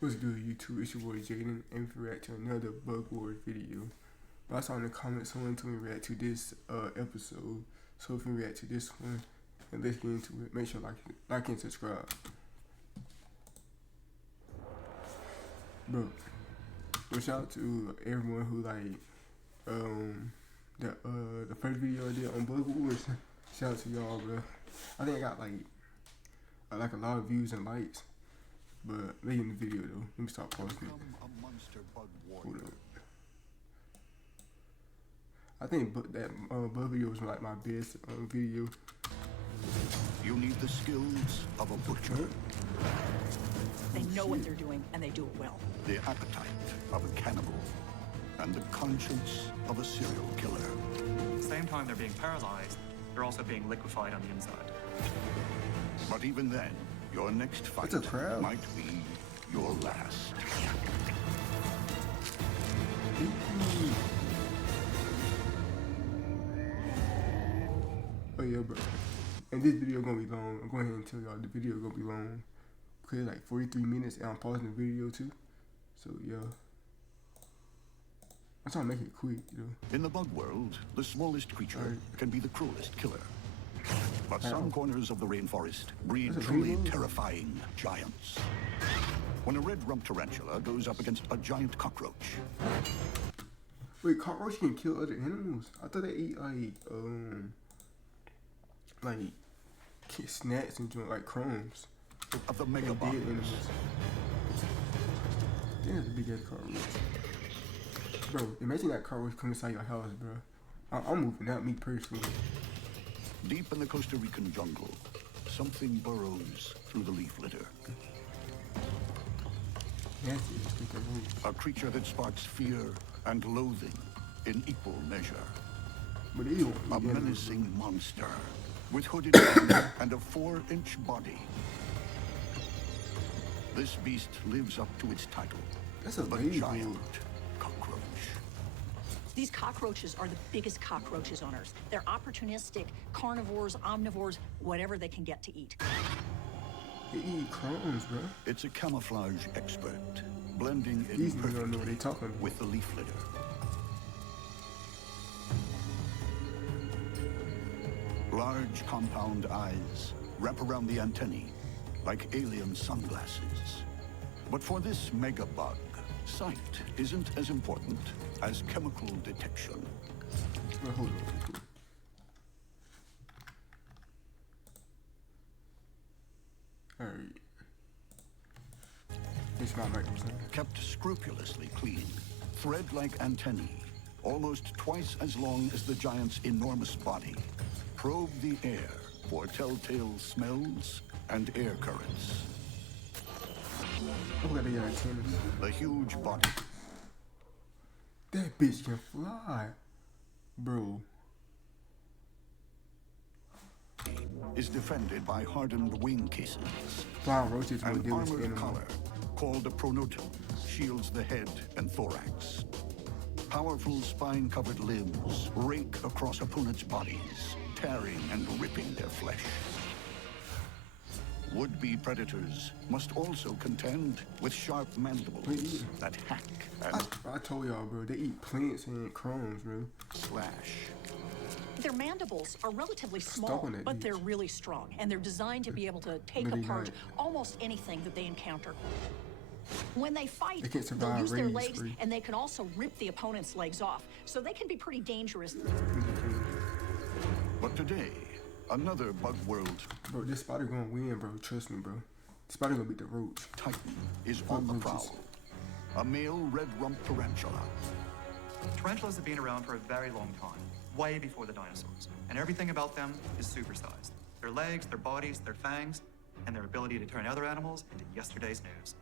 What's good, YouTube? It's your boy Jaden, and we react to another Bug Wars video. But I saw in the comments someone told me to react to this episode, so if you react to this one, and let's get into it. Make sure like and subscribe, bro. But shout out to everyone who the first video I did on Bug Wars. Shout out to y'all, bro. I think I got like a lot of views and likes. But later in the video though, let me start pausing it. Hold up. I think that bug video was like my best video. You need the skills of a butcher. They know what they're doing, and they do it well. The appetite of a cannibal. And the conscience of a serial killer. At the same time they're being paralyzed, they're also being liquefied on the inside. But even then, your next fight might be your last. Oh yeah, bro. And this video gonna be long. I'm going ahead and tell y'all the video gonna be long. Because it's like 43 minutes and I'm pausing the video too. So yeah. I'm trying to make it quick, you know. In the bug world, the smallest creature can be the cruelest killer. But some corners of the rainforest breed truly terrifying giants. When a red-rumped tarantula goes up against a giant cockroach. Wait, cockroaches can kill other animals? I thought they eat like snacks and like crumbs. Of the mega dead animals. Damn, that's a big ass cockroach. Bro, imagine that cockroach come inside your house, bro. I'm moving out, me personally. Deep in the Costa Rican jungle, something burrows through the leaf litter. A creature that sparks fear and loathing in equal measure. But a menacing monster with hooded head and a 4-inch body. This beast lives up to its title. That's a giant cockroach. These cockroaches are the biggest cockroaches on Earth. They're opportunistic, carnivores, omnivores, whatever they can get to eat. They eat crumbs, bro. It's a camouflage expert, blending in perfectly with the leaf litter. Large compound eyes wrap around the antennae like alien sunglasses. But for this megabug, sight isn't as important as chemical detection. Hold on. Alright. It's not like kept scrupulously clean, thread-like antennae, almost twice as long as the giant's enormous body, probe the air for telltale smells and air currents. Look at the antennas. The huge body. That bitch can fly, bro. Is defended by hardened wing casings. Flying roaches an armored collar called a pronotum shields the head and thorax. Powerful spine-covered limbs rake across opponents' bodies, tearing and ripping their flesh. Would-be predators must also contend with sharp mandibles that hack and... I told y'all, bro, they eat plants and crumbs, bro. Slash. Their mandibles are relatively small, but they're really strong, and they're designed to be able to take apart almost anything that they encounter. When they fight, they'll use their legs, and they can also rip the opponent's legs off, so they can be pretty dangerous. But today, another bug world. Bro, this spider gonna win, bro. Trust me, bro. The spider gonna beat the roach. Titan is on the prowl. A male red-rumped tarantula. Tarantulas have been around for a very long time, way before the dinosaurs. And everything about them is supersized. Their legs, their bodies, their fangs, and their ability to turn other animals into yesterday's news.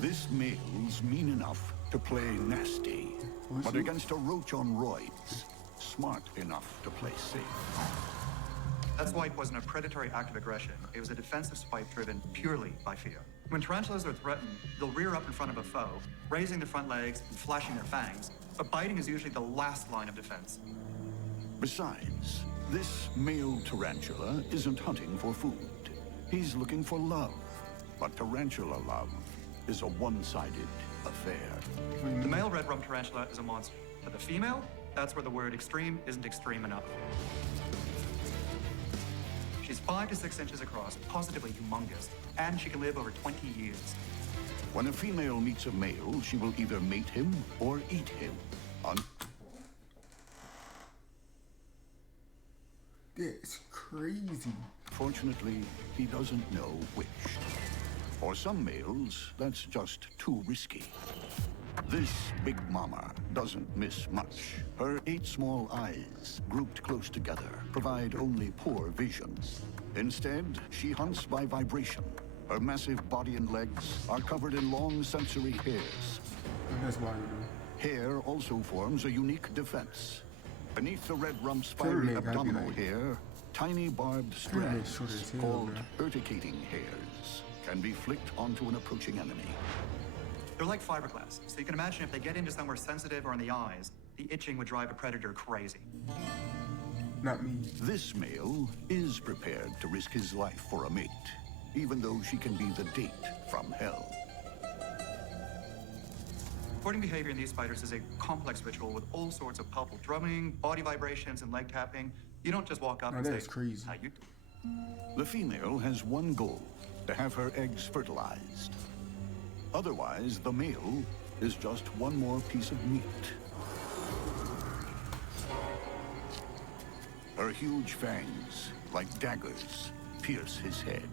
This male's mean enough to play nasty, but against a roach on roids, smart enough to play safe. That swipe wasn't a predatory act of aggression. It was a defensive swipe driven purely by fear. When tarantulas are threatened, they'll rear up in front of a foe, raising their front legs and flashing their fangs, but biting is usually the last line of defense. Besides, this male tarantula isn't hunting for food. He's looking for love, but tarantula love is a one-sided affair. The male red rump tarantula is a monster, but the female, that's where the word extreme isn't extreme enough. She's 5 to 6 inches across, positively humongous, and she can live over 20 years. When a female meets a male, she will either mate him or eat him. That's crazy. Fortunately, he doesn't know which. For some males, that's just too risky. This big mama doesn't miss much. Her 8 small eyes, grouped close together, provide only poor vision. Instead, she hunts by vibration. Her massive body and legs are covered in long sensory hairs. That's why you do. Hair also forms a unique defense. Beneath the red rump's fiery abdominal hair, tiny barbed strands called urticating hairs can be flicked onto an approaching enemy. They're like fiberglass, so you can imagine if they get into somewhere sensitive or in the eyes, the itching would drive a predator crazy. Not me. This male is prepared to risk his life for a mate, even though she can be the date from hell. Courting behavior in these spiders is a complex ritual with all sorts of palpable drumming, body vibrations, and leg tapping. You don't just walk up and say, that's crazy. "How you doing?" The female has one goal, to have her eggs fertilized. Otherwise, the male is just one more piece of meat. Her huge fangs, like daggers, pierce his head.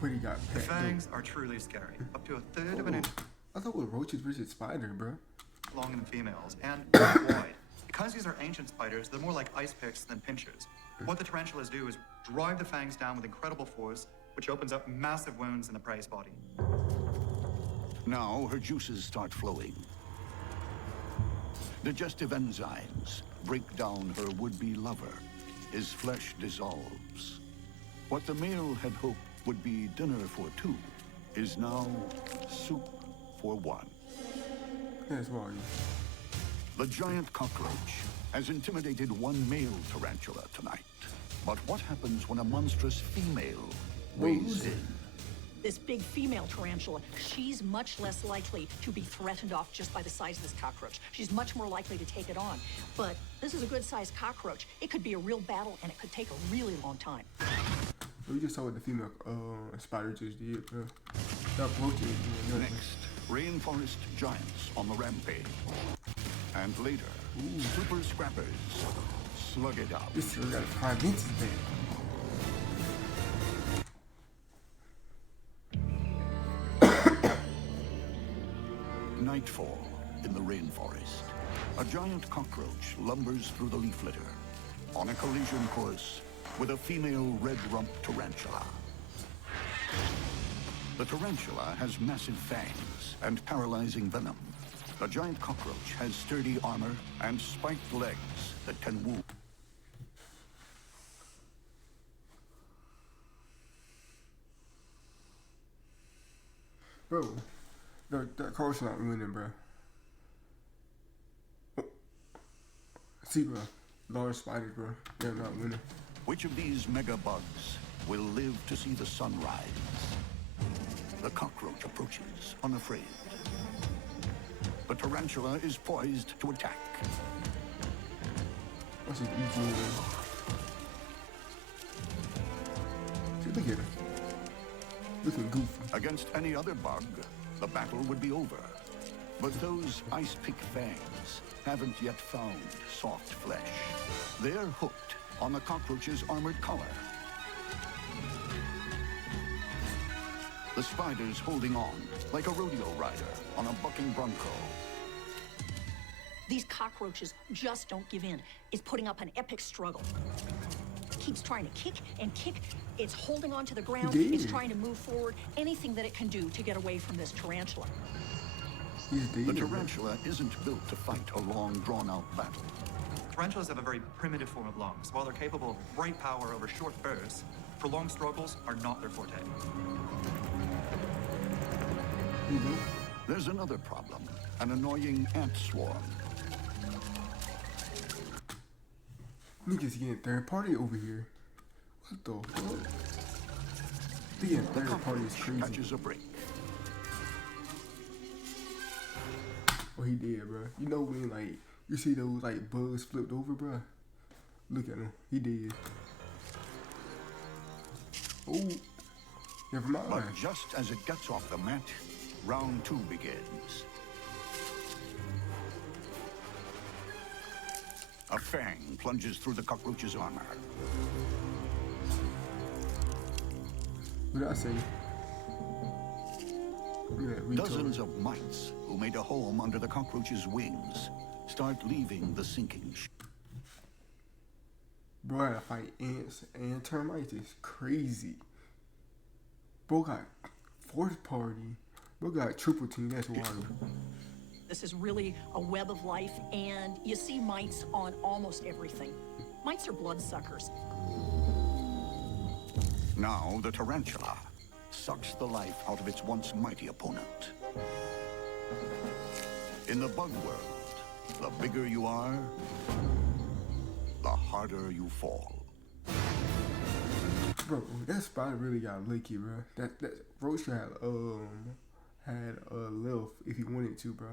What he got? The fangs are truly scary, up to a third of an inch I thought it was roaches versus spider, bro. long in females, and wide. Because these are ancient spiders, they're more like ice picks than pinchers. What the tarantulas do is drive the fangs down with incredible force, which opens up massive wounds in the prey's body. Now her juices start flowing. Digestive enzymes break down her would-be lover. His flesh dissolves. What the male had hoped would be dinner for 2 is now soup for 1. That's why. The giant cockroach has intimidated one male tarantula tonight. But what happens when a monstrous female weighs in? This big female tarantula, she's much less likely to be threatened off just by the size of this cockroach. She's much more likely to take it on. But this is a good-sized cockroach. It could be a real battle, and it could take a really long time. We just saw what the female spider just did, bro. That roach is doing nothing. Next, rainforest giants on the rampage. And later, super scrappers slug it out. This girl got 5 inches there. Nightfall in the rainforest. A giant cockroach lumbers through the leaf litter on a collision course with a female red rump tarantula. The tarantula has massive fangs and paralyzing venom. The giant cockroach has sturdy armor and spiked legs that can wound. Bro, that coach not winning, bro. Oh. See, bro, large spiders, bro, they're not winning. Which of these mega bugs will live to see the sunrise? The cockroach approaches, unafraid. The tarantula is poised to attack. That's just easy. See, look at her. Looking goofy. Against any other bug, the battle would be over. But those ice pick fangs haven't yet found soft flesh. They're hooked on the cockroach's armored collar. The spider's holding on like a rodeo rider on a bucking bronco. These cockroaches just don't give in. It's putting up an epic struggle. Keeps trying to kick and kick. It's holding on to the ground. It's trying to move forward. Anything that it can do to get away from this tarantula. The tarantula isn't built to fight a long, drawn-out battle. Tarantulas have a very primitive form of lungs. While they're capable of great power over short bursts, prolonged struggles are not their forte. There's another problem, an annoying ant swarm. Niggas getting third party over here. What the fuck? Being third party is crazy. Catches a break. Oh, he did, bro. You know when like you see those like bugs flipped over, bro? Look at him. He did. Oh, never mind. But just as it gets off the mat, round 2 begins. A fang plunges through the cockroach's armor. What did I say? Dozens of mites who made a home under the cockroach's wings start leaving the sinking ship. Bro, I gotta fight ants and termites. It's crazy. Bro got fourth party. Bro got triple team. That's wild. This is really a web of life, and you see mites on almost everything. Mites are bloodsuckers. Now the tarantula sucks the life out of its once mighty opponent. In the bug world, the bigger you are, the harder you fall. Bro, that spider really got licky, bro. That roaster had a lift if he wanted to, bro.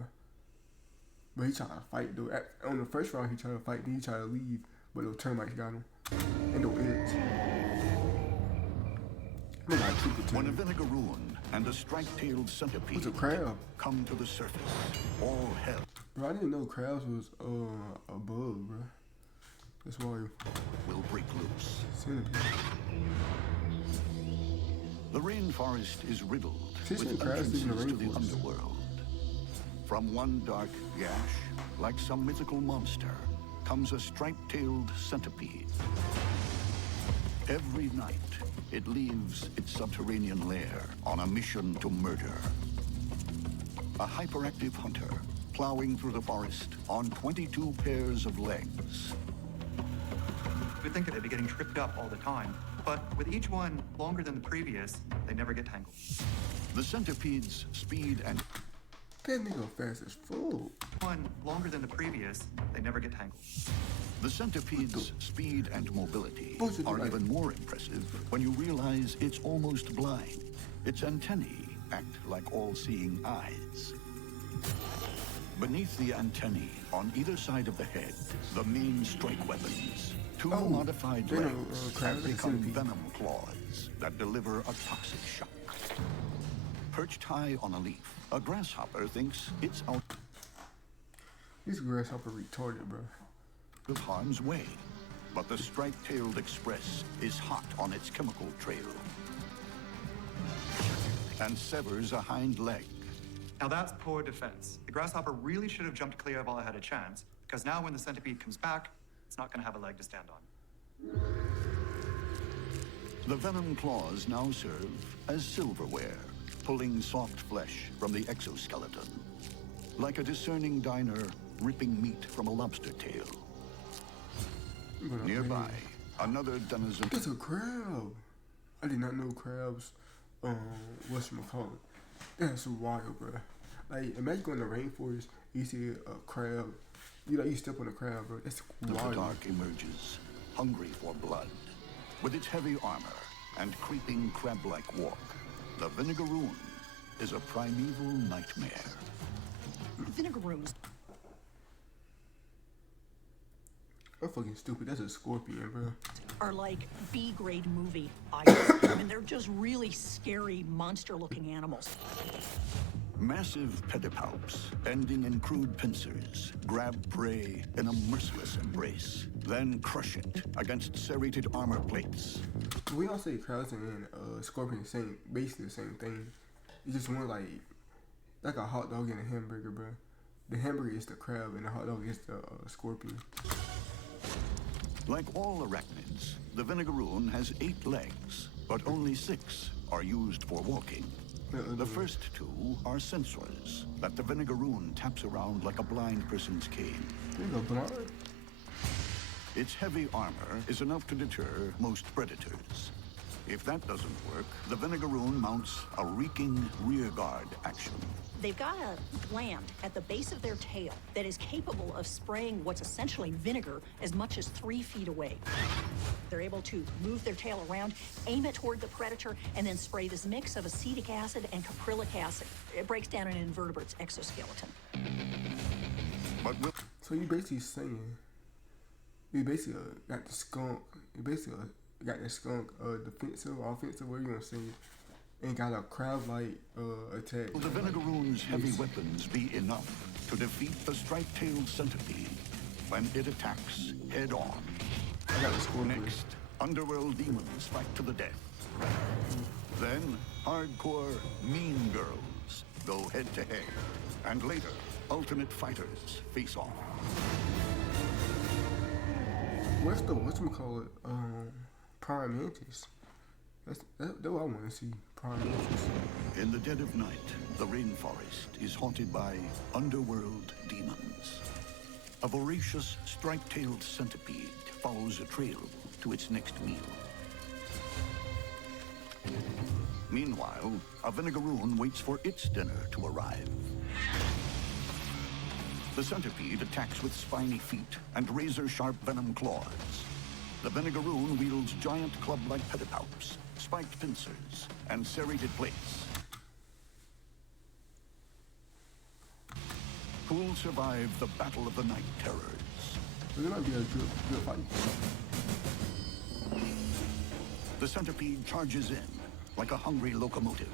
But he tried to fight though. On the first round, he tried to fight. Then he tried to leave, but those termites got him. And no ants. When a vinegaroon and a striped-tailed centipede come to the surface, all hell. Bro, I didn't know crabs was a bug, bro. That's why will break loose. Centipede. The rainforest is riddled with entrances to the underworld. From one dark gash, like some mythical monster, comes a striped-tailed centipede. Every night, it leaves its subterranean lair on a mission to murder. A hyperactive hunter plowing through the forest on 22 pairs of legs. We'd think that they'd be getting tripped up all the time, but with each one longer than the previous, they never get tangled. The centipede's speed and... That nigga fast as fuck. One longer than the previous, they never get tangled. The centipede's speed and mobility are even more impressive when you realize it's almost blind. Its antennae act like all-seeing eyes. Beneath the antennae, on either side of the head, the main strike weapons. Two modified legs have become venom claws that deliver a toxic shock. Perched high on a leaf, a grasshopper thinks it's out. This grasshopper retarded, bro. Of harm's way, but the striped-tailed express is hot on its chemical trail and severs a hind leg. Now that's poor defense. The grasshopper really should have jumped clear while it had a chance, because now when the centipede comes back, it's not going to have a leg to stand on. The venom claws now serve as silverware, pulling soft flesh from the exoskeleton, like a discerning diner ripping meat from a lobster tail. Nearby, another denizen. That's a crab. I did not know crabs. Whatchamacallit. That's wild, bro. Like, imagine going to the rainforest, you see a crab. You step on a crab, bro. That's wild. The dark emerges, hungry for blood. With its heavy armor and creeping crab-like walk, the vinegaroon is a primeval nightmare. Vinegaroons I'm fucking stupid. That's a scorpion, bro. are like B-grade movie items. I mean, they're just really scary, monster-looking animals. Massive pedipalps, ending in crude pincers, grab prey in a merciless embrace, then crush it against serrated armor plates. We all say crabs and scorpions basically the same thing. It's just one like a hot dog and a hamburger, bro. The hamburger is the crab and the hot dog is the scorpion. Like all arachnids, the vinegaroon has 8 legs, but only 6 are used for walking. The first 2 are sensors that the vinegaroon taps around like a blind person's cane. Its heavy armor is enough to deter most predators. If that doesn't work, the vinegaroon mounts a reeking rearguard action. They've got a gland at the base of their tail that is capable of spraying what's essentially vinegar as much as 3 feet away. They're able to move their tail around, aim it toward the predator, and then spray this mix of acetic acid and caprylic acid. It breaks down an invertebrate's exoskeleton. So you basically saying, you basically got the skunk, you basically got the skunk defensive, offensive, what are you gonna say? And got a crab-like attack. Will the Vinegaroon's heavy weapons be enough to defeat the striped-tailed centipede when it attacks head-on? I got the scorpion. Next, underworld demons fight to the death. Then, hardcore mean girls go head-to-head. And later, ultimate fighters face off. Whatchamacallit, prime mantis. That's what I want to see. Prime mantis. In the dead of night, the rainforest is haunted by underworld demons. A voracious, striped-tailed centipede follows a trail to its next meal. Meanwhile, a Vinegaroon waits for its dinner to arrive. The centipede attacks with spiny feet and razor-sharp venom claws. The Vinegaroon wields giant club-like pedipalps, spiked pincers, and serrated plates. Who'll survive the Battle of the Night Terrors? It might be a good fight. The centipede charges in like a hungry locomotive.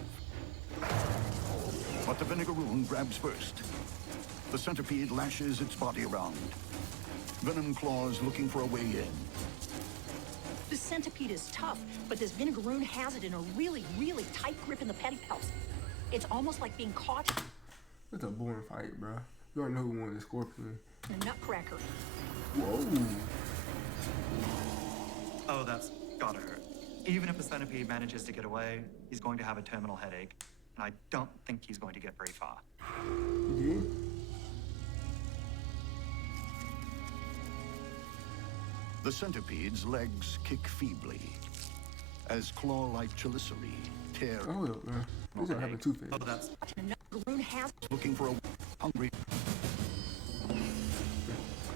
But the Vinegaroon grabs first. The centipede lashes its body around. Venom claws looking for a way in. The centipede is tough, but this Vinegaroon has it in a really, really tight grip in the pedipalps. It's almost like being caught. It's a boring fight, bro. You already know who won the scorpion. A nutcracker. Whoa. Oh, that's gotta hurt. Even if the centipede manages to get away, he's going to have a terminal headache. And I don't think he's going to get very far. You did? The centipede's legs kick feebly as claw-like chelicerae tear. Oh, look, man. This ain't having two faces. Oh, that's... Vinegaroon has Looking for a hungry.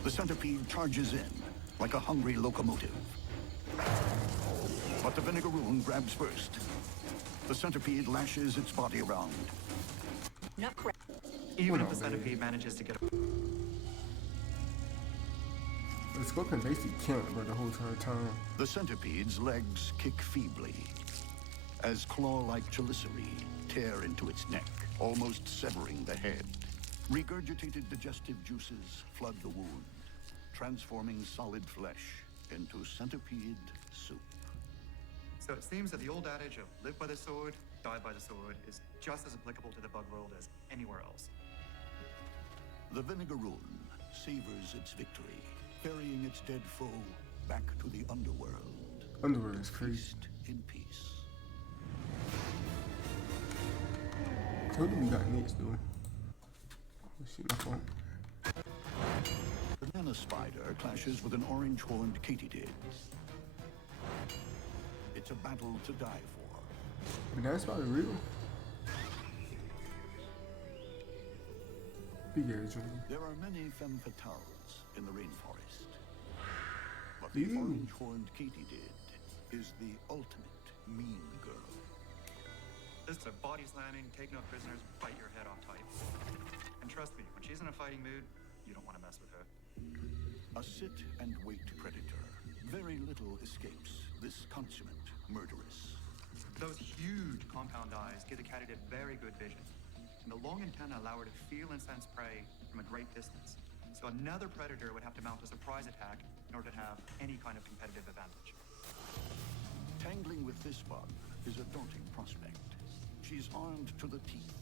The centipede charges in like a hungry locomotive. But the Vinegaroon grabs first. The centipede lashes its body around. nutcracker. Even if the centipede manages to get away. The scorpion basically can't, but the whole entire time. The centipede's legs kick feebly as claw-like chelicerae tear into its neck, almost severing the head. Regurgitated digestive juices flood the wound, transforming solid flesh into centipede soup. So it seems that the old adage of live by the sword, die by the sword is just as applicable to the bug world as anywhere else. The Vinegaroon savors its victory, ferrying its dead foe back to the underworld. Underworld is crazy. Feast in peace. Told you we got next though. Let's see my phone. Banana spider clashes with an orange-horned katydid. It's a battle to die for. Banana spider real? Big ass joint. There are many femme fatales in the rainforest. But the Ew. orange-horned katydid is the ultimate mean girl. This is a body slamming, take no prisoners, bite your head off type. And trust me, when she's in a fighting mood, you don't want to mess with her. A sit-and-wait predator. Very little escapes this consummate murderess. Those huge compound eyes give the katydid very good vision. And the long antennae allow her to feel and sense prey from a great distance. So another predator would have to mount a surprise attack in order to have any kind of competitive advantage. Tangling with this bug is a daunting prospect. She's armed to the teeth.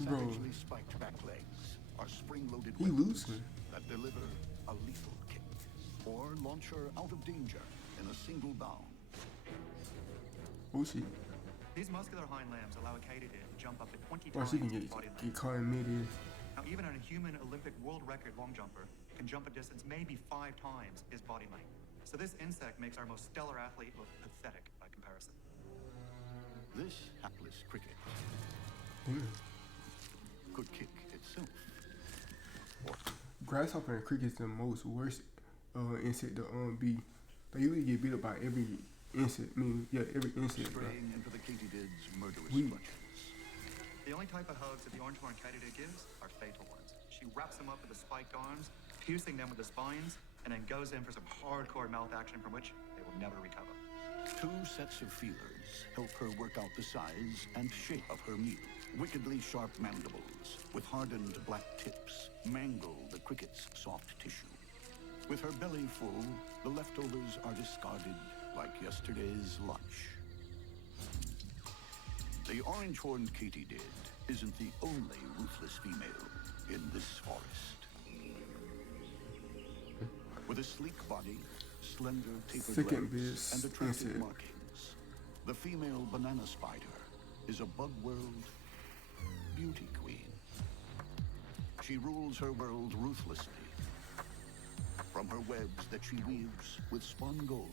Bro. Savagely spiked back legs are spring-loaded He weapons losing. that deliver a lethal kick or launch her out of danger in a single bound. Oh shit. These muscular hind limbs allow a katydid to jump up to 20 Or times she can its body get length. caught in mid-air. Now, even a human Olympic world record long jumper can jump a distance maybe 5 times his body length. So this insect makes our most stellar athlete look pathetic by comparison. This hapless cricket Mm. could kick itself. Or grasshopper and cricket is the most worst insect to be. They usually get beat up by every insect. Every insect. straying into the katydid's murderous We- clutches. The only type of hugs that the orange-horned katydid gives are fatal ones. She wraps them up with the spiked arms, piercing them with the spines, and then goes in for some hardcore mouth action from which they will never recover. 2 sets of feelers help her work out the size and shape of her meal. Wickedly sharp mandibles with hardened black tips mangle the cricket's soft tissue. With her belly full, the leftovers are discarded like yesterday's lunch. The orange-horned katydid isn't the only ruthless female in this forest. With a sleek body, slender tapered Second legs, best and attractive insect. markings, the female banana spider is a bug world beauty queen. She rules her world ruthlessly. From her webs that she weaves with spun gold.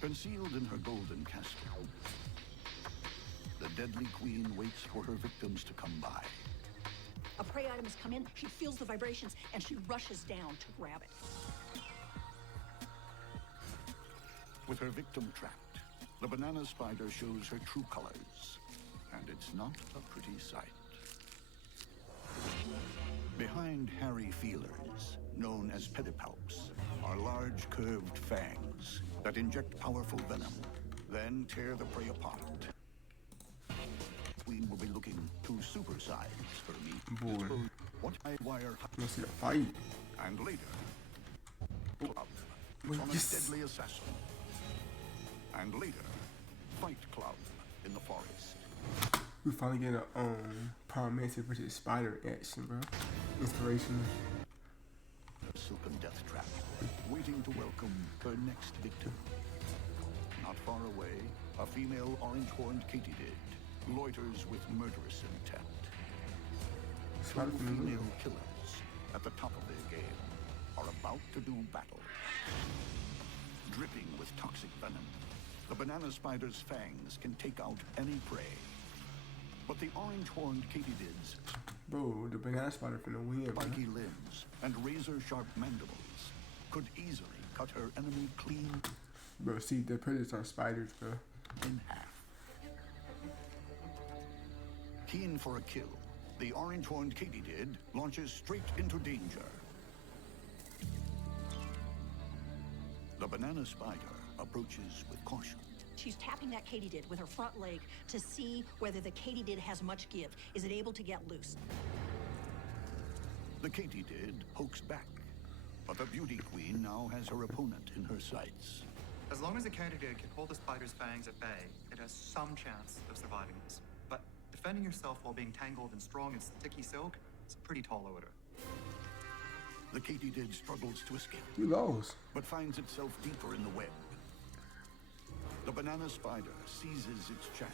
Concealed in her golden castle, the deadly queen waits for her victims to come by. A prey item has come in, she feels the vibrations, and she rushes down to grab it. With her victim trapped, the banana spider shows her true colors, and it's not a pretty sight. Behind hairy feelers, known as pedipalps, are large curved fangs that inject powerful venom, then tear the prey apart. Queen will be looking to supersize her meat. Boy. What I wire Let's see a fight. and later, Club Wait, from yes. a deadly assassin. And later, Fight Club in the forest. We finally get a Pyromancer versus Spider action, bro. Inspirational. A silken death trap, waiting to welcome her next victim. Not far away, a female orange-horned katydid loiters with murderous intent. Spider Two from the female middle. killers at the top of their game are about to do battle. Dripping with toxic venom, the banana spider's fangs can take out any prey. But the orange-horned katydids, Bro, the banana spider finna win, bro. spiky limbs, and razor-sharp mandibles could easily cut her enemy clean Bro, see, the predators are spiders, bro. in half. Keen for a kill, the orange-horned katydid launches straight into danger. The banana spider approaches with caution. She's tapping that katydid with her front leg to see whether the katydid has much give. Is it able to get loose? The katydid pokes back, but the beauty queen now has her opponent in her sights. As long as the katydid can hold the spider's fangs at bay, it has some chance of surviving this. But defending yourself while being tangled in strong and sticky silk is a pretty tall order. The katydid struggles to escape, We lost. but finds itself deeper in the web. The banana spider seizes its chance.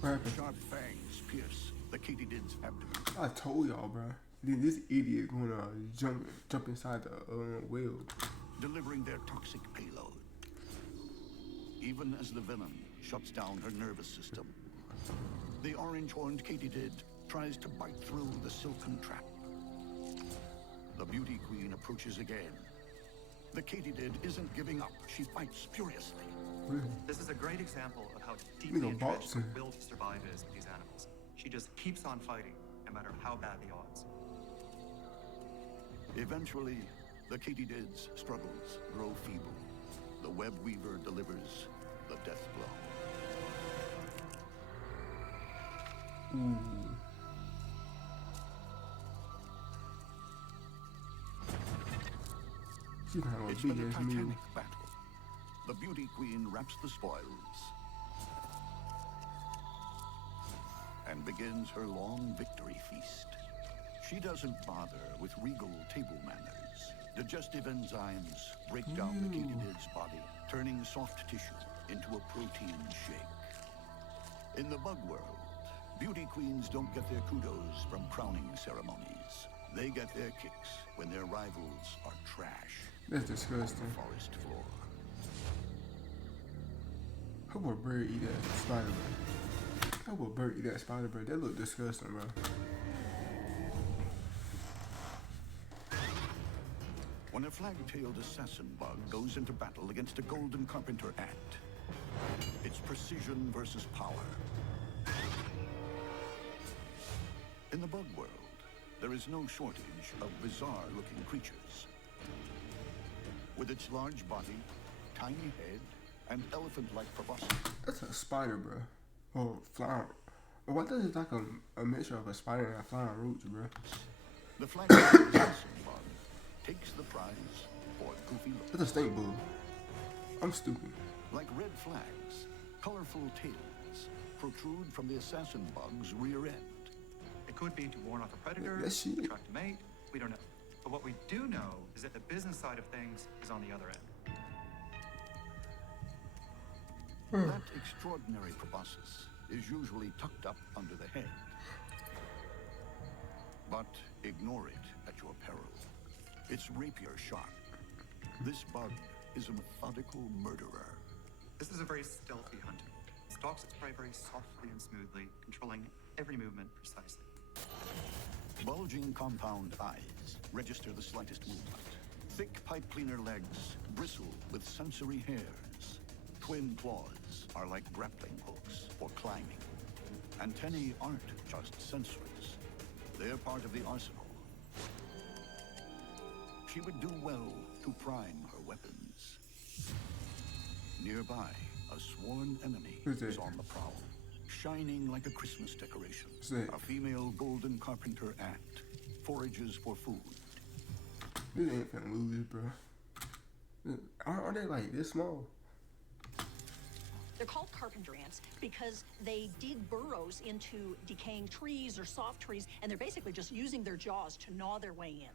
What happened? Sharp fangs pierce the katydid's abdomen. I told y'all, bro. Then this idiot gonna jump inside the wheel. Delivering their toxic payload. Even as the venom shuts down her nervous system, the orange-horned katydid tries to bite through the silken trap. The beauty queen approaches again. The katydid isn't giving up. She fights furiously. This is a great example of how We deeply go entrenched the boxing. will to survive is with these animals. She just keeps on fighting, no matter how bad the odds. Eventually, the katydid's struggles grow feeble. The web weaver delivers the death blow. Ooh. She gonna have a It's been big a ass meal. titanic battle. The beauty queen wraps the spoils and begins her long victory feast. She doesn't bother with regal table manners. Digestive enzymes break down the katydid's body, turning soft tissue into a protein shake. In the bug world, beauty queens don't get their kudos from crowning ceremonies. They get their kicks when their rivals are trash. That's On the disgusting. forest floor. How will a bird eat that spider, bro? How will a bird eat that spider, bro? That look disgusting, bro. When a flag-tailed assassin bug goes into battle against a golden carpenter ant, it's precision versus power. In the bug world, there is no shortage of bizarre-looking creatures. With its large body, tiny head, and elephant-like proboscis. That's a spider, bro. Oh, flying. What does it like a mixture of a spider and a flying roach, bro? The flag-tailed assassin bug takes the prize for goofy looks. That's a stink bug. I'm stupid. Like red flags, colorful tails protrude from the assassin bug's rear end. It could be to warn off a predator, attract a mate, we don't know. But what we do know is that the business side of things is on the other end. That extraordinary proboscis is usually tucked up under the head. But ignore it at your peril. It's rapier sharp. This bug is a methodical murderer. This is a very stealthy hunter. It stalks its prey very softly and smoothly, controlling every movement precisely. Bulging compound eyes register the slightest movement. Thick pipe cleaner legs bristle with sensory hairs. Twin claws are like grappling hooks for climbing. Antennae aren't just sensors. They're part of the arsenal. She would do well to prime her weapons. Nearby, a sworn enemy is on the prowl, shining like a Christmas decoration. A female golden carpenter ant forages for food. This ain't finna lose, bro. Aren't they like this small? They're called carpenter ants because they dig burrows into decaying trees or soft trees, and they're basically just using their jaws to gnaw their way in.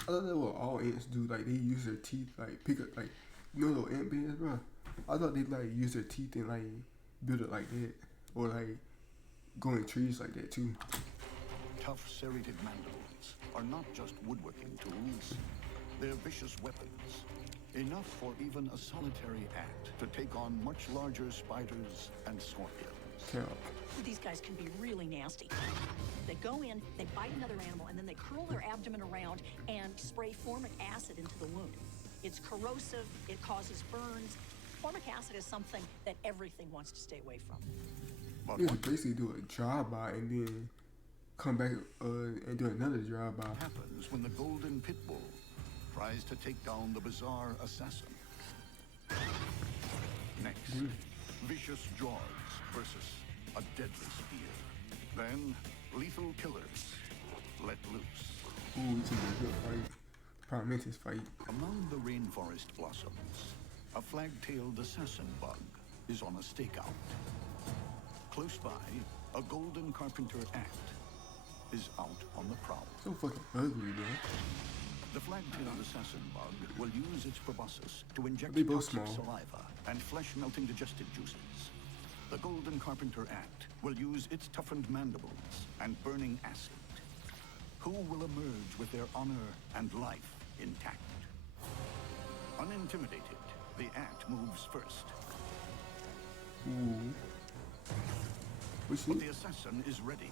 I thought that's what all ants do. Like, they use their teeth, like, pick up, like, you know little ant beds, bro? I thought they'd, like, use their teeth and, like, build it like that. Or, like, go in trees like that, too. Tough serrated mandibles are not just woodworking tools. They're vicious weapons. Enough for even a solitary ant to take on much larger spiders and scorpions. These guys can be really nasty. They go in, they bite another animal, and then they curl their abdomen around and spray formic acid into the wound. It's corrosive, it causes burns. Formic acid is something that everything wants to stay away from. But you basically do a drive-by and then come back and do another drive-by. What happens when the golden pit bull tries to take down the bizarre assassin? Next, vicious jaws versus a deadly spear. Then, lethal killers let loose. Ooh, it's a good fight. Prometheus fight. Among the rainforest blossoms, a flag-tailed assassin bug is on a stakeout. Close by, a golden carpenter ant is out on the prowl. So fucking ugly, bro. The flag-tailed assassin bug will use its proboscis to inject They both toxic small. saliva and flesh-melting digestive juices. The golden carpenter ant will use its toughened mandibles and burning acid. Who will emerge with their honor and life intact? Unintimidated, the ant moves first. Ooh. What's But it? the assassin is ready.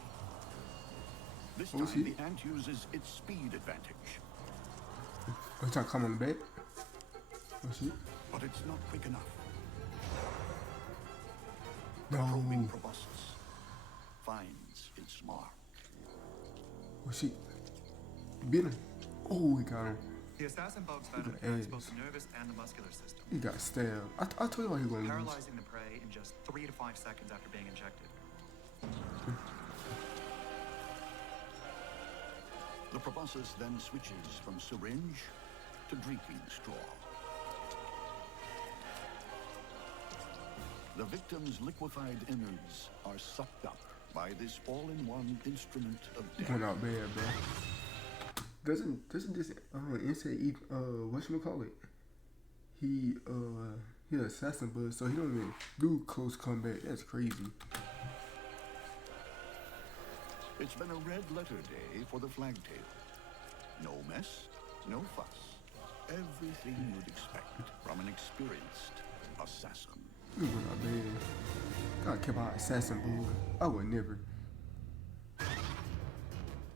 This What's time, it? the ant uses its speed advantage. Oh, trying to come on the back? What's it? But it's not quick enough. No. Probing proboscis finds its mark. What's it? Beat him. Oh, he got him. The assassin bug's venom Look at attacks eggs. both the nervous and the muscular system, He got stabbed. I told you he was going to lose. paralyzing the prey in just 3 to 5 seconds after being injected. The proboscis then switches from syringe to drinking straw. The victim's liquefied innards are sucked up by this all-in-one instrument of He's death. going out bad, bro. Doesn't this insect eat whatchamacallit? He an assassin bug, so he don't even do close combat. That's crazy. It's been a red letter day for the flagtail. No mess, no fuss. Everything you'd expect from an experienced assassin. Look what I bad. Gotta keep our assassin bug. I would never.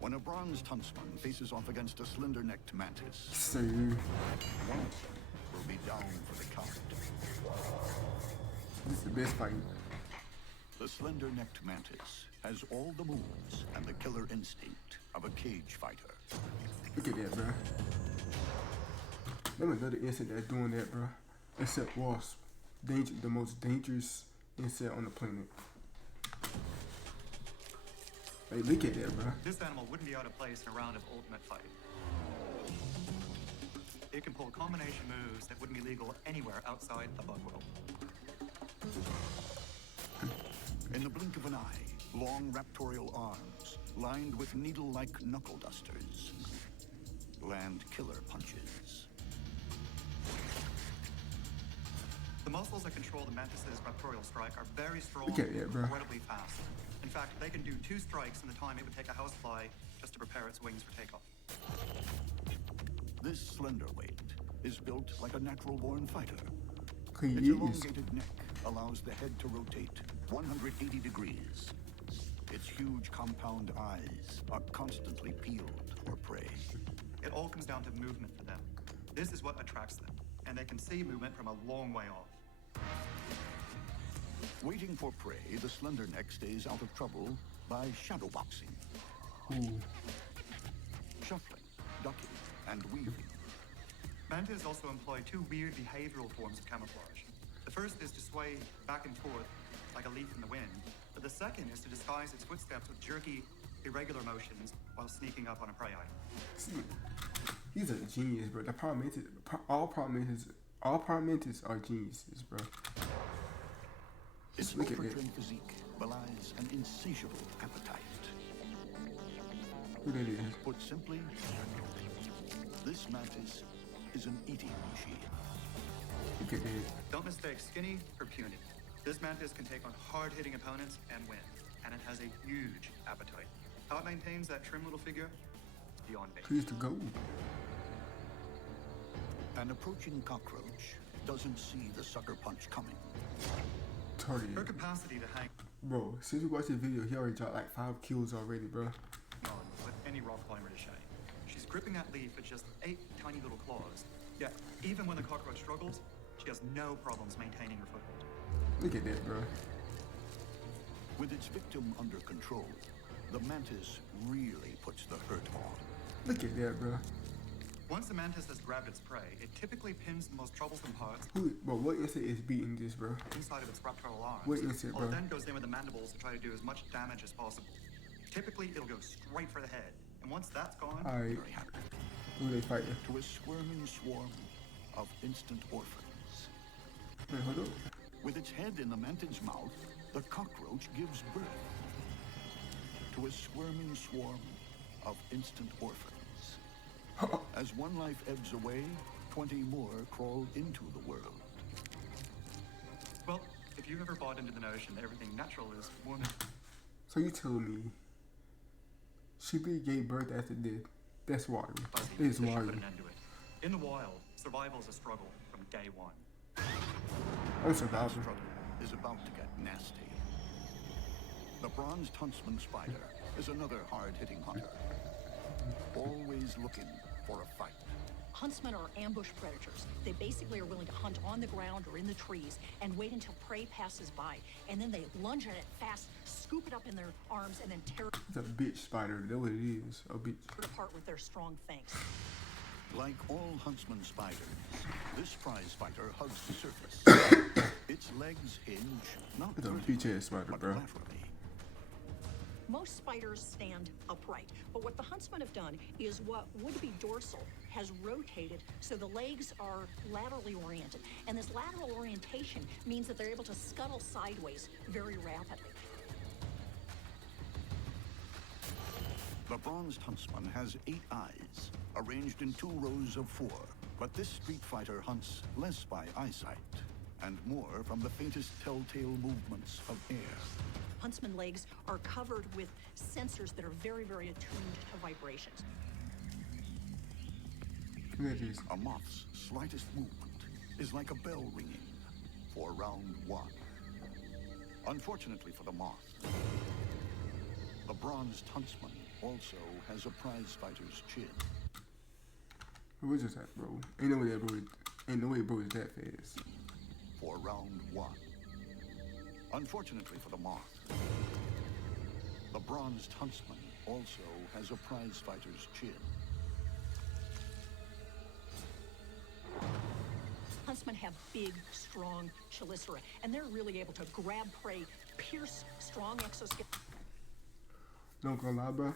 When a bronzed huntsman faces off against a slender-necked mantis, Sir. one will be down for the count. This is the best fight. The slender-necked mantis has all the moves and the killer instinct of a cage fighter. Look at that, bro. There was another insect that's doing that, bro. Except wasp. The most dangerous insect on the planet. Hey, look at that, bro. This animal wouldn't be out of place in a round of ultimate fight. It can pull combination moves that wouldn't be legal anywhere outside the bug world. In the blink of an eye, long raptorial arms, lined with needle-like knuckle dusters, land killer punches. The muscles that control the mantis's raptorial strike are very strong Look at and that, bro. incredibly fast. In fact, they can do 2 strikes in the time it would take a housefly just to prepare its wings for takeoff. This slenderweight is built like a natural-born fighter. He Its is. elongated neck allows the head to rotate 180 degrees. Its huge compound eyes are constantly peeled for prey. It all comes down to movement for them. This is what attracts them, and they can see movement from a long way off. Waiting for prey, the slenderneck stays out of trouble by shadowboxing, Ooh. shuffling, ducking, and weaving. Mantis also employ 2 weird behavioral forms of camouflage. The first is to sway back and forth like a leaf in the wind, but the second is to disguise its footsteps with jerky, irregular motions while sneaking up on a prey item. See, he's a genius, bro. The all prime mantis are geniuses, bro. Its Look at that. overtrained physique belies an insatiable appetite. Who that is? Put simply, this mantis is an eating machine. Look at that. Don't mistake skinny for puny. This mantis can take on hard-hitting opponents and win, and it has a huge appetite. How it maintains that trim little figure is beyond me. He's the goat. An approaching cockroach doesn't see the sucker punch coming. Her Target. capacity to hang Bro, since we watched this video, he already dropped like 5 kills already, bro. on with any rock climber to shame. She's gripping that leaf with just 8 tiny little claws. Yet, even when the cockroach struggles, she has no problems maintaining her foothold. Look at that, bro. With its victim under control, the mantis really puts the hurt on. Look at that, bro. Once the mantis has grabbed its prey, it typically pins the most troublesome parts Bro, what insect is beating this, bro? inside of its raptorial arms. What insect, Well, bro? it then goes in with the mandibles to try to do as much damage as possible. Typically, it'll go straight for the head, and once that's gone, Alright, Very happy. who they fighting? To a squirming swarm of instant orphans. Wait, hold up. With its head in the mantis mouth, the cockroach gives birth to a squirming swarm of instant orphans. As one life ebbs away, 20 more crawl into the world. well, if you've ever bought into the notion that everything natural is one, So you tell me, she really gave birth after death. That's wild. fuzzy, That is they should wild. put an end to it. In the wild, survival is a struggle from day one. I'm surviving. Struggle is about to get nasty. The bronzed huntsman spider is another hard-hitting hunter, always looking for a fight. Huntsmen are ambush predators. They basically are willing to hunt on the ground or in the trees and wait until prey passes by. And then they lunge at it fast, scoop it up in their arms, and then tear it It's a bitch spider. That's what it is. A bitch. apart with their strong fangs. Like all huntsman spiders, this prize fighter hugs the surface. Its legs hinge not It's a vertically, bitch ass spider, but bro. laterally. Most spiders stand upright, but what the huntsmen have done is what would be dorsal has rotated so the legs are laterally oriented. And this lateral orientation means that they're able to scuttle sideways very rapidly. The bronzed huntsman has 8 eyes, arranged in 2 rows of 4. But this street fighter hunts less by eyesight and more from the faintest telltale movements of air. Huntsman legs are covered with sensors that are very, very attuned to vibrations. Look at this. A moth's slightest movement is like a bell ringing For round one. Unfortunately for the moth, the bronzed huntsman also has a prize fighter's chin. Where's this at, bro? Ain't no way that bro. Ain't no way bro is that fast. For round one. Unfortunately for the moth, the bronzed huntsman also has a prize fighter's chin. Huntsmen have big, strong chelicera, and they're really able to grab prey, pierce strong exoskeleton. Don't gonna lie, bro.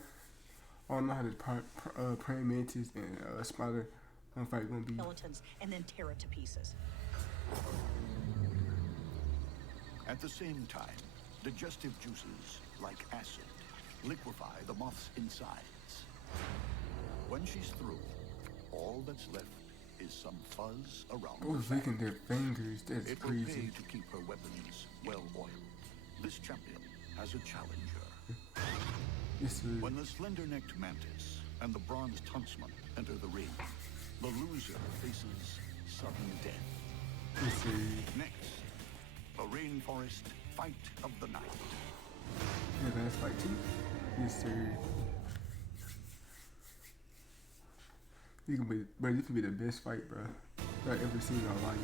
I don't know how this praying mantis and spider fight gonna be. Skeletons, and then tear it to pieces. At the same time, digestive juices, like acid, liquefy the moth's insides. When she's through, all that's left is some fuzz around Oh, licking their fingers. That's it crazy. Will pay to keep her weapons well oiled. This champion has a challenger. Yes, when the slender-necked mantis and the bronzed huntsman enter the ring, the loser faces sudden death. Yes, next, the rainforest fight of the night. Yeah, that's fight too. Yes, sir. This can be the best fight, bro, I've ever seen in my life.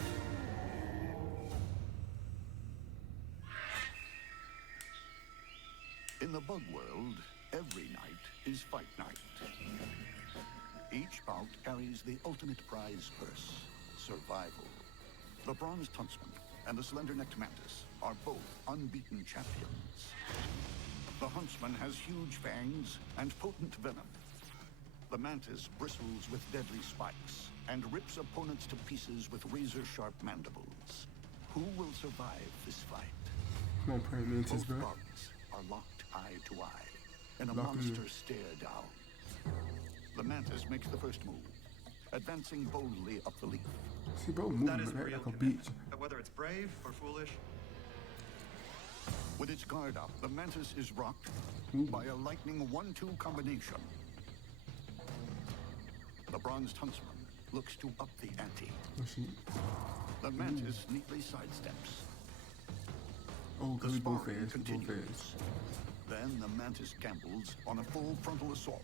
In the bug world, every night is fight night. Each bout carries the ultimate prize purse, survival. The bronzed huntsman and the slender-necked mantis are both unbeaten champions. The huntsman has huge fangs and potent venom. The mantis bristles with deadly spikes and rips opponents to pieces with razor-sharp mandibles. Who will survive this fight? Come on, praying mantis, Both bro. bugs are locked eye to eye, and a monster stare down. The mantis makes the first move, advancing boldly up the leaf. See, bro, moving That is like real a beach. But whether it's brave or foolish, with its guard up, the mantis is rocked by a lightning 1-2 combination. The bronzed huntsman looks to up the ante. Oh, shit. The mantis neatly sidesteps. Oh, The we both sparring fast, we both continues. fast. Then the mantis gambles on a full frontal assault.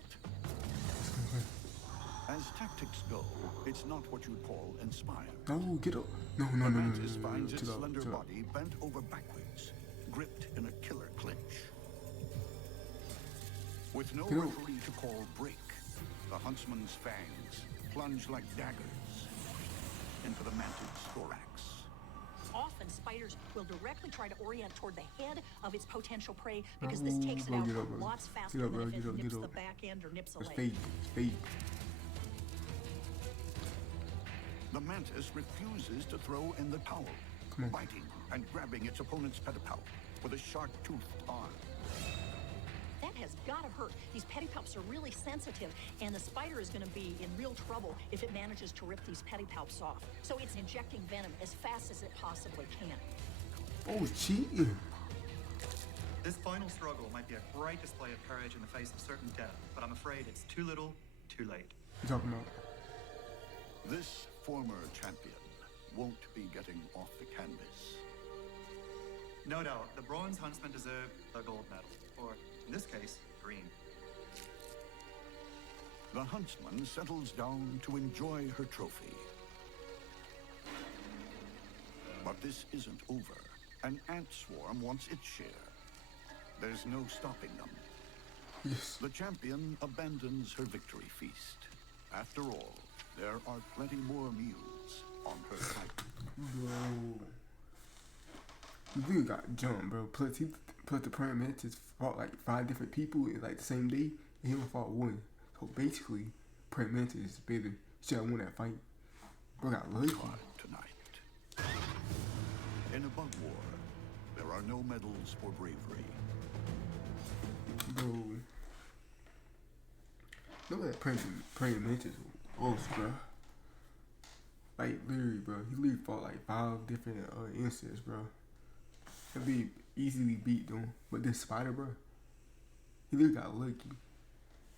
As tactics go, it's not what you'd call inspired. No, get up. No, The mantis finds its chill out, slender chill out. body bent over backwards, gripped in a killer clinch. With no Get up. referee to call break, the huntsman's fangs plunge like daggers into the mantis' thorax. Often, spiders will directly try to orient toward the head of its potential prey because this Oh, takes it bro, out get up, bro. lots faster Get up, than bro, if get it up, nips get the up. back end or nips a It's leg. fake, it's fake. The mantis refuses to throw in the towel, Come on. biting and grabbing its opponent's pedipalp with a sharp-toothed arm. That has gotta hurt. These pedipalps are really sensitive, and the spider is gonna be in real trouble if it manages to rip these pedipalps off. So it's injecting venom as fast as it possibly can. Oh, cheating. this final struggle might be a great display of courage in the face of certain death, but I'm afraid it's too little, too late. You talking about? This former champion won't be getting off the canvas. No doubt, the bronze huntsman deserved a gold medal, or in this case, green. The huntsman settles down to enjoy her trophy. But this isn't over. An ant swarm wants its share. There's no stopping them. Yes. The champion abandons her victory feast. After all, there are plenty more meals on her plate. Bro. You really got jumped, bro. Plus the praying mantis fought like 5 different people in like the same day, and he only fought 1. So basically, praying mantis is better. Should have won that fight. Bro got lucky. Hard tonight. In a bug war, there are no medals for bravery. Bro. Look at that praying mantis. Oh, bro. Like literally, bro. He literally fought like 5 different insects, bro. He'd be easily beat them. But this spider, bro, he literally got lucky.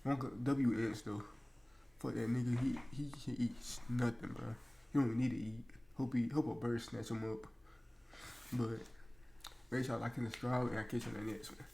Uncle W ants though. Fuck that nigga. He can eat nothing, bro. He don't even need to eat. Hope a bird snatch him up. But make sure y'all like and subscribe, and I'll catch you on the next one.